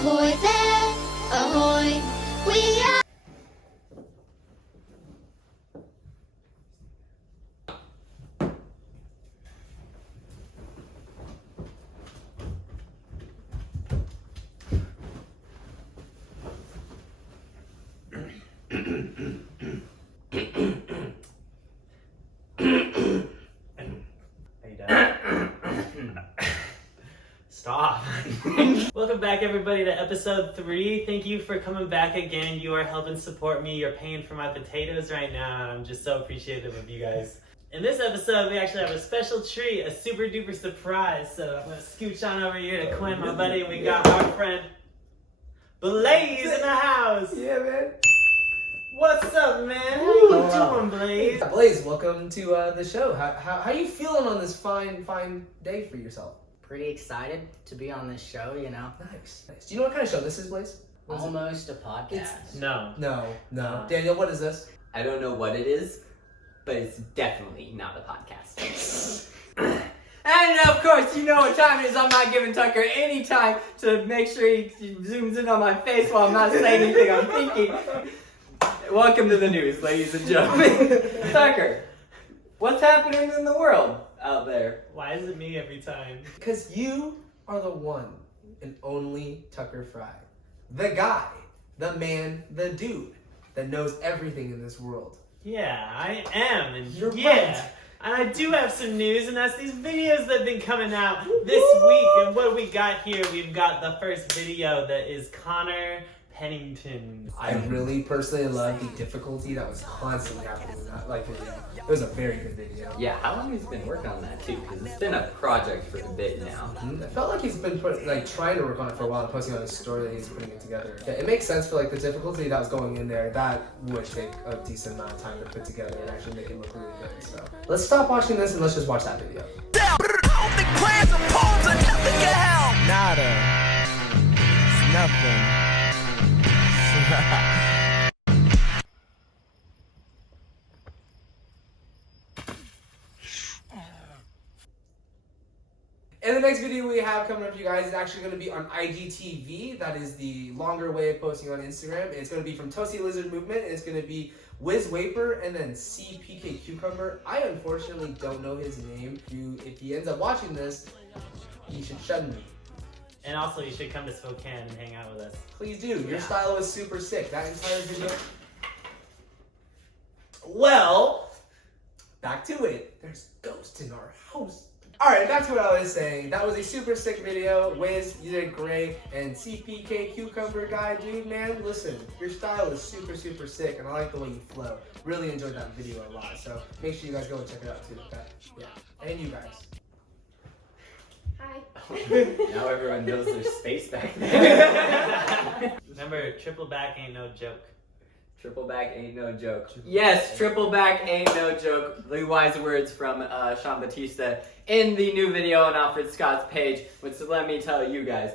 Ahoy there, ahoy, we are. Stop. Welcome back, everybody, to episode 3. Thank you for coming back again. You are helping support me. You're paying for my potatoes right now, and I'm just so appreciative of you guys. In this episode, we actually have a special treat, a super duper surprise. So I'm gonna scooch on over here to Quinn, my buddy, and we got our friend Blaze in the house. Yeah, man. What's up, man? How you doing, Blaze? Blaze, welcome to the show. How you feeling on this fine day for yourself? Pretty excited to be on this show, you know. Nice. Do you know what kind of show this is, Blaze? Almost a podcast. No. No. Daniel, what is this? I don't know what it is, but it's definitely not a podcast. And of course, you know what time it is. I'm not giving Tucker any time to make sure he zooms in on my face while I'm not saying anything I'm thinking. Welcome to the news, ladies and gentlemen. Tucker, what's happening in the world out there? Why is it me every time? Because you are the one and only Tucker Fry. The guy, the man, the dude that knows everything in this world. Yeah, I am, and You're yeah, right. and I do have some news, and that's these videos that have been coming out this week. And what we got here, we've got the first video that is Connor Pennington. I really personally love the difficulty that was constantly happening in that video. It was a very good video. Yeah, how long has he been working on that too? Because it's been a project for a bit now. I felt like he's been trying to work on it for a while and posting on his story that he's putting it together. Yeah, it makes sense for the difficulty that was going in there. That would take a decent amount of time to put together and actually make it look really good. So let's stop watching this and let's just watch that video. Nada. It's nothing. And the next video we have coming up for you guys is actually going to be on IGTV. That is the longer way of posting on Instagram. It's going to be from Toasty Lizard Movement. It's going to be Wiz Waper and then CPK Cucumber. I unfortunately don't know his name. If he ends up watching this, he should shun me. And also, you should come to Spokane and hang out with us. Please do. Your style is super sick. That entire video. Well, Back to it. There's ghosts in our house. Alright, back to what I was saying. That was a super sick video. Wiz, you did great. And CPK Cucumber guy, dude, man, listen, your style is super sick, and I like the way you flow. Really enjoyed that video a lot. So make sure you guys go and check it out too. Okay? Yeah. And you guys. Hi. Now everyone knows there's space back there. remember, triple back ain't no joke. Triple back ain't no joke. Yes, triple back ain't no joke. The wise words from Sean Batista in the new video on Alfred Scott's page. Which let me tell you guys,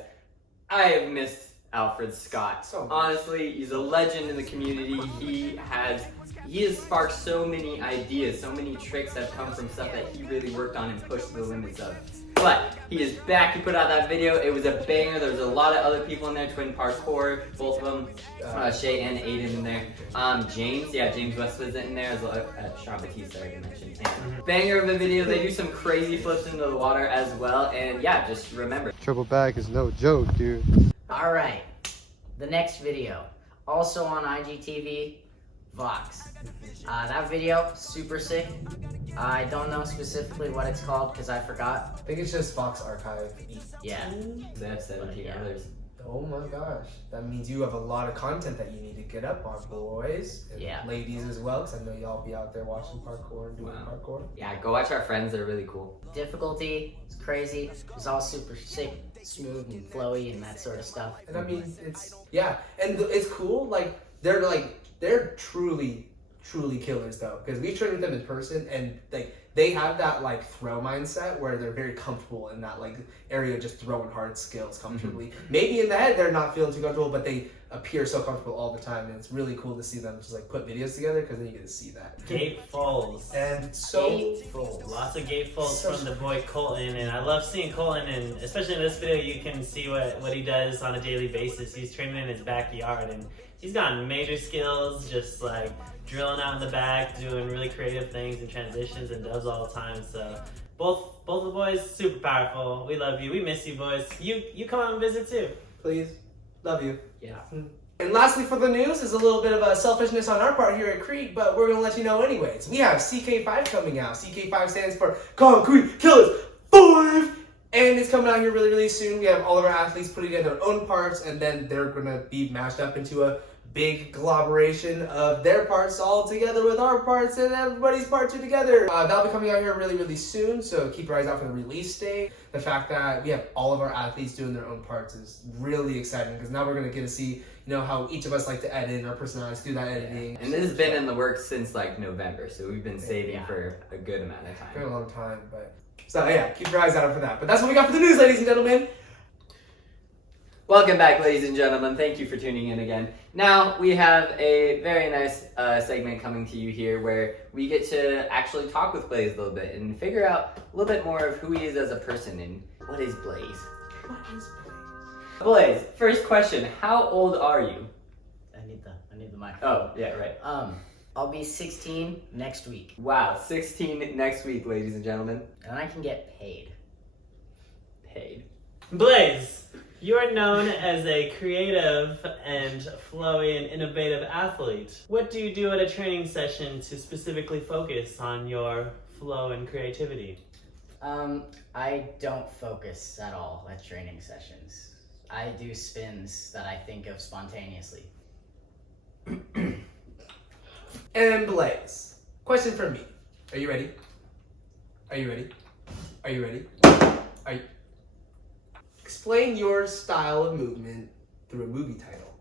I have missed Alfred Scott. So much. Honestly, he's a legend in the community. He has sparked so many ideas, so many tricks that have come from stuff that he really worked on and pushed to the limits of. But he is back. He put out that video. It was a banger. There was a lot of other people in there. Twin Parkour, both of them. Shay and Aiden in there. James West was in there as well. Sean Batista, I mentioned. And banger of a video. They do some crazy flips into the water as well. And yeah, just remember. Triple back is no joke, dude. Alright, the next video, also on IGTV, Vox. That video, super sick. I don't know specifically what it's called because I forgot. I think it's just Fox Archive. Yeah. They have 17 Yeah. others. Oh my gosh. That means you have a lot of content that you need to get up on, boys. And Yeah. ladies as well, because I know y'all be out there watching parkour and doing Wow. parkour. Yeah, go watch our friends. They're really cool. Difficulty, it's crazy. It's all super sick, smooth and flowy and that sort of stuff. And I mean, it's it's cool. They're truly killers though, because we trained with them in person, and they have that like throw mindset where they're very comfortable in that like area, just throwing hard skills comfortably. Maybe in the head they're not feeling too comfortable, but they appear so comfortable all the time, and it's really cool to see them just like put videos together because then you get to see that. Gatefuls. And so Lots of gatefuls from the boy Colton, and I love seeing Colton, and especially in this video you can see what he does on a daily basis. He's training in his backyard, and he's got major skills, just like drilling out in the back, doing really creative things and transitions and dubs all the time. So both the boys super powerful. We love you. We miss you boys. You come out and visit too. please, love you. Yeah. And lastly for the news is a little bit of a selfishness on our part here at Creek, but we're going to let you know anyways. We have CK5 coming out. CK5 stands for Concrete Killers 5! And it's coming out here really, really soon. We have all of our athletes putting together their own parts, and then they're going to be mashed up into a big collaboration of their parts all together with our parts, and everybody's parts are together. That'll be coming out here really, really soon, so keep your eyes out for the release date. The fact that we have all of our athletes doing their own parts is really exciting, because now we're going to get to see, you know, how each of us like to edit and our personalities do that editing. And this has been in the works since like November, so we've been saving for a good amount of For a time. long time, but so yeah, keep your eyes out for that. But that's what we got for the news, ladies and gentlemen. Welcome back, ladies and gentlemen. Thank you for tuning in again. Now we have a very nice segment coming to you here where we get to actually talk with Blaze a little bit and figure out a little bit more of who he is as a person and what is Blaze. What is Blaze, first question, how old are you? I need the mic. Oh, yeah, right. I'll be 16 next week, Wow, 16 next week, ladies and gentlemen. and I can get paid. Paid. Blaze, you are known as a creative and flowy and innovative athlete. What do you do at a training session to specifically focus on your flow and creativity? I don't focus at all at training sessions. I do spins that I think of spontaneously. And Blaze, question for me. Are you ready? Are you ready? Are you ready? Are you... Explain your style of movement through a movie title.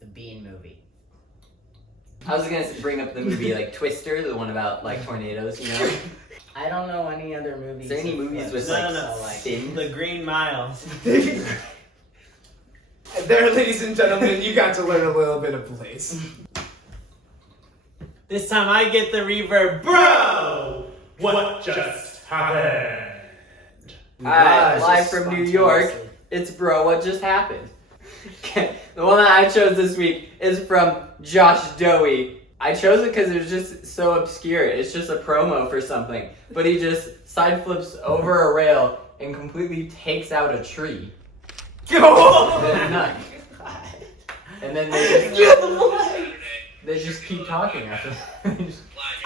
The Bean movie. I was gonna bring up the movie like Twister, the one about like tornadoes, you know? I don't know any other movies. Is there any movies with No, like, no, so, spin? The Green Mile. And there, ladies and gentlemen, you got to learn a little bit of Blaze. This time I get the reverb. Bro! What just happened? Alright, Gosh, live just from New York, spontaneously. it's Bro, What Just Happened? The one that I chose this week is from Josh Dohy. I chose it because it was just so obscure. It's just a promo for something. But he just side flips over a rail and completely takes out a tree. Go! And then they just keep talking after that.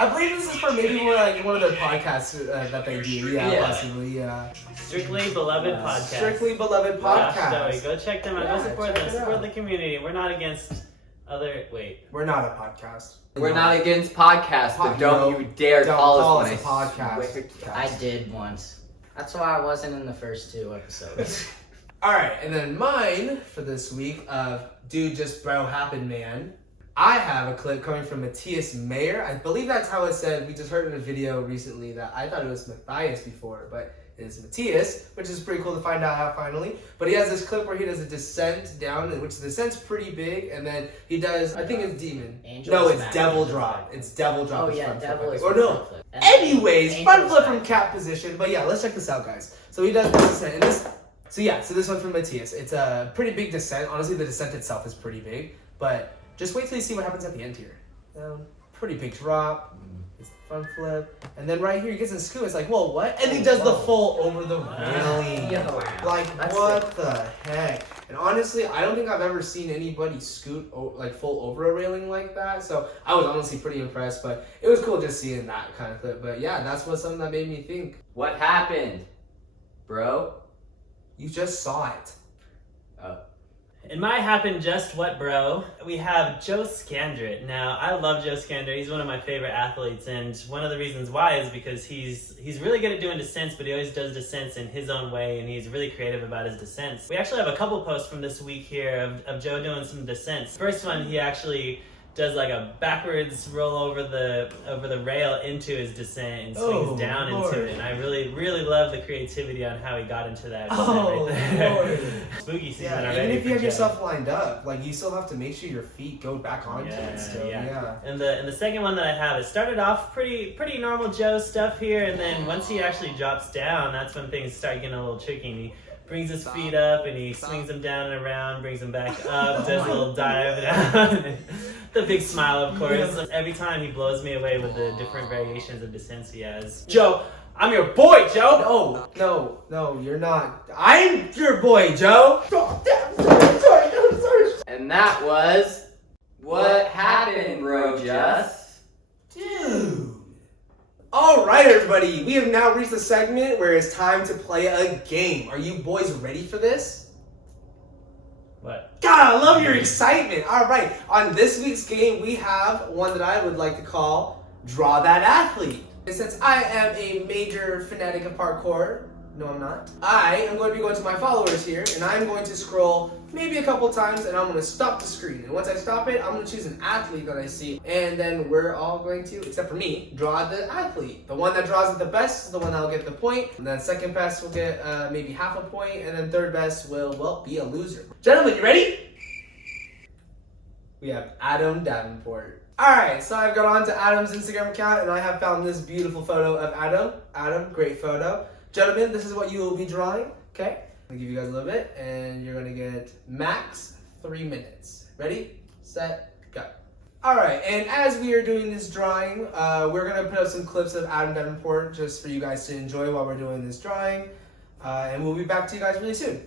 I believe this is for maybe more like one of their podcasts that they do. Yeah, Yeah. possibly. Yeah. Strictly Beloved Podcast. Strictly Beloved Josh Podcast. Dohy. Go check them out. Yeah, Go support check them. it Support out. the community. We're not against other... Wait. We're not a podcast. We're not against podcasts, but don't No, you dare don't call call us us one. a podcast. I did once. That's why I wasn't in the first 2 episodes. Alright, and then mine for this week of Dude Just Bro Happened Man. I have a clip coming from Matthias Mayer. I believe that's how it said. We just heard in a video recently that I thought it was Matthias before, but it's Matthias, which is pretty cool to find out finally. But he has this clip where he does a descent down, which the descent's pretty big, and then he does, I think it's Demon. Angel No, it's smack. Devil Drop. It's Devil Drop. Oh is yeah, front flip, Devil I is think. Or no. front flip. And Anyways, Angel front flip smack. from cat position. But yeah, let's check this out, guys. So he does this descent, and this. So this one from Matthias. It's a pretty big descent. Honestly, the descent itself is pretty big, but just wait till you see what happens at the end here. Pretty big drop. It's front flip, and then right here he gets in scoop. It's like, whoa, what? And he does the full over the railing. Yo, Like, that's what the heck? And honestly, I don't think I've ever seen anybody scoot like full over a railing like that. So I was honestly pretty impressed, but it was cool just seeing that kind of clip. But yeah, that's what something that made me think. What happened, bro? You just saw it. It might happen just what, bro? We have Joe Scandrett. Now, I love Joe Scandrett. He's one of my favorite athletes, and one of the reasons why is because he's really good at doing descents, but he always does descents in his own way, and he's really creative about his descents. We actually have a couple posts from this week here of Joe doing some descents. First one, he actually does like a backwards roll over the rail into his descent and swings down into it. And I really love the creativity on how he got into that descent right there. Lord. Spooky season Yeah, already. even if you for have Joe. yourself lined up, like you still have to make sure your feet go back onto it still. Yeah. And the second one that I have, it started off pretty normal Joe stuff here, and then once he actually drops down, that's when things start getting a little tricky. And he brings his feet up and he swings them down and around, brings them back up, does a little dive down. The big smile, of course. Every time he blows me away with the different variations of descents he has. Joe, I'm your boy, Joe. No, you're not. I'm your boy, Joe. And that was What Happened, Bro Just. Dude. All right, everybody. We have now reached the segment where it's time to play a game. Are you boys ready for this? What? God, I love your excitement. All right. On this week's game, we have one that I would like to call Draw That Athlete. And since I am a major fanatic of parkour, no, I'm not. I am going to be going to my followers here, and I'm going to scroll maybe a couple times, and I'm going to stop the screen. And once I stop it, I'm going to choose an athlete that I see, and then we're all going to, except for me, draw the athlete. The one that draws it the best is the one that will get the point, and then second best will get maybe half a point, and then third best will, well, be a loser. Gentlemen, you ready? We have Adam Devenport. Alright, so I've got on to Adam's Instagram account, and I have found this beautiful photo of Adam. Adam, great photo. Gentlemen, this is what you will be drawing, okay? I'm gonna give you guys a little bit, and you're gonna get max 3 minutes. Ready, set, go. All right, and as we are doing this drawing, we're gonna put up some clips of Adam Devenport just for you guys to enjoy while we're doing this drawing, and we'll be back to you guys really soon.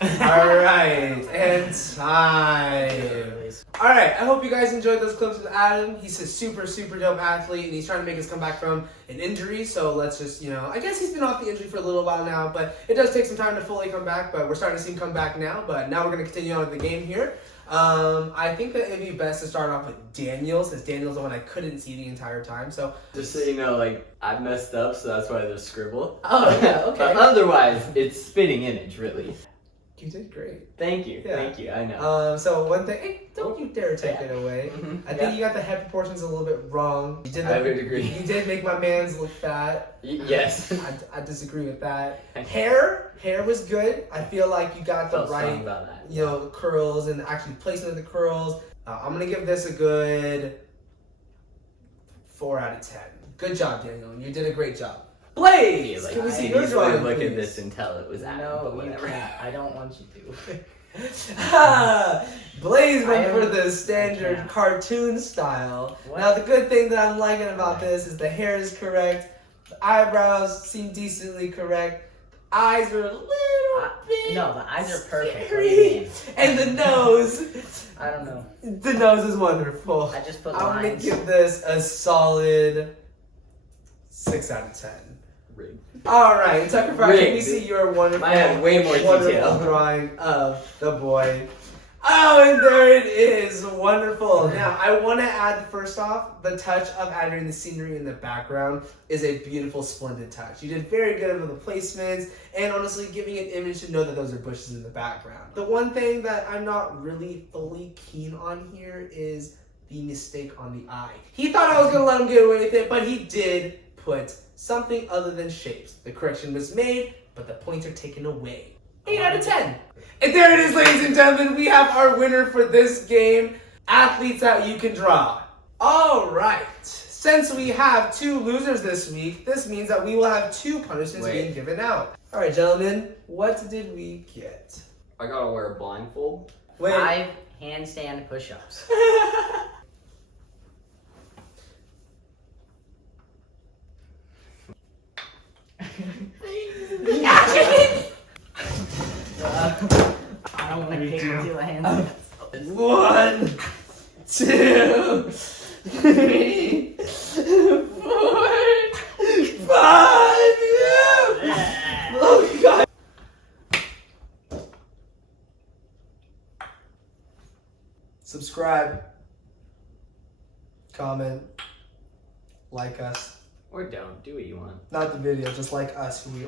Alright, and time. Alright, I hope you guys enjoyed those clips with Adam. He's a super dope athlete, and he's trying to make his comeback from an injury, so let's just, I guess he's been off the injury for a little while now, but it does take some time to fully come back, but we're starting to see him come back now, but now we're going to continue on with the game here. I think that it'd be best to start off with Daniel, since Daniel's the one I couldn't see the entire time, so. Just so you know, I messed up, so that's why there's scribble. Oh, yeah, okay. But otherwise, it's spitting image, really. You did great. Thank you, Yeah. thank you, I know. So one thing, hey, don't you dare take it away. Mhm. I think you got the head proportions a little bit wrong. You did I would agree. You did make my man's look fat. Yes. I disagree with that. Hair was good. I feel like you got the Felt strong right, about that. the curls and actually placement of the curls. I'm gonna give this a good 4 out of 10. Good job, Daniel. You did a great job. Blaze, can we see your drawing, look please? at this and tell it was Adam, No, but you whatever. can't. I don't want you to. Blaze went I for am- the standard I can't. cartoon style. What? Now the good thing that I'm liking about this is the hair is correct, the eyebrows seem decently correct, the eyes are a little bit No, the eyes are perfect. What do scary. you mean? And the nose, I don't know. the nose is wonderful. I just put I'm gonna lines. give this a solid 6 out of 10. Rigged. Alright, Tucker Fry, can we Rigged. see your wonderful, Mine had way more wonderful detail. drawing of the boy? Oh, and there it is. Wonderful. Now, I want to add, first off, the touch of adding the scenery in the background is a beautiful, splendid touch. You did very good with the placements, and honestly, giving an image to know that those are bushes in the background. The one thing that I'm not really fully keen on here is the mistake on the eye. He thought I was going to let him get away with it, but he did put something other than shapes. The correction was made, but the points are taken away. 8 out of 10. And there it is, ladies and gentlemen. We have our winner for this game. Athletes that you can draw. All right. Since we have 2 losers this week, this means that we will have 2 punishments being given out. All right, gentlemen. What did we get? I gotta wear a blindfold. Wait. 5 handstand push-ups. I don't want to kick into the hands. 1, 2, 3, 4, 5. Oh God. subscribe, comment, like us. Or don't. Do what you want. Not the video, just like us who we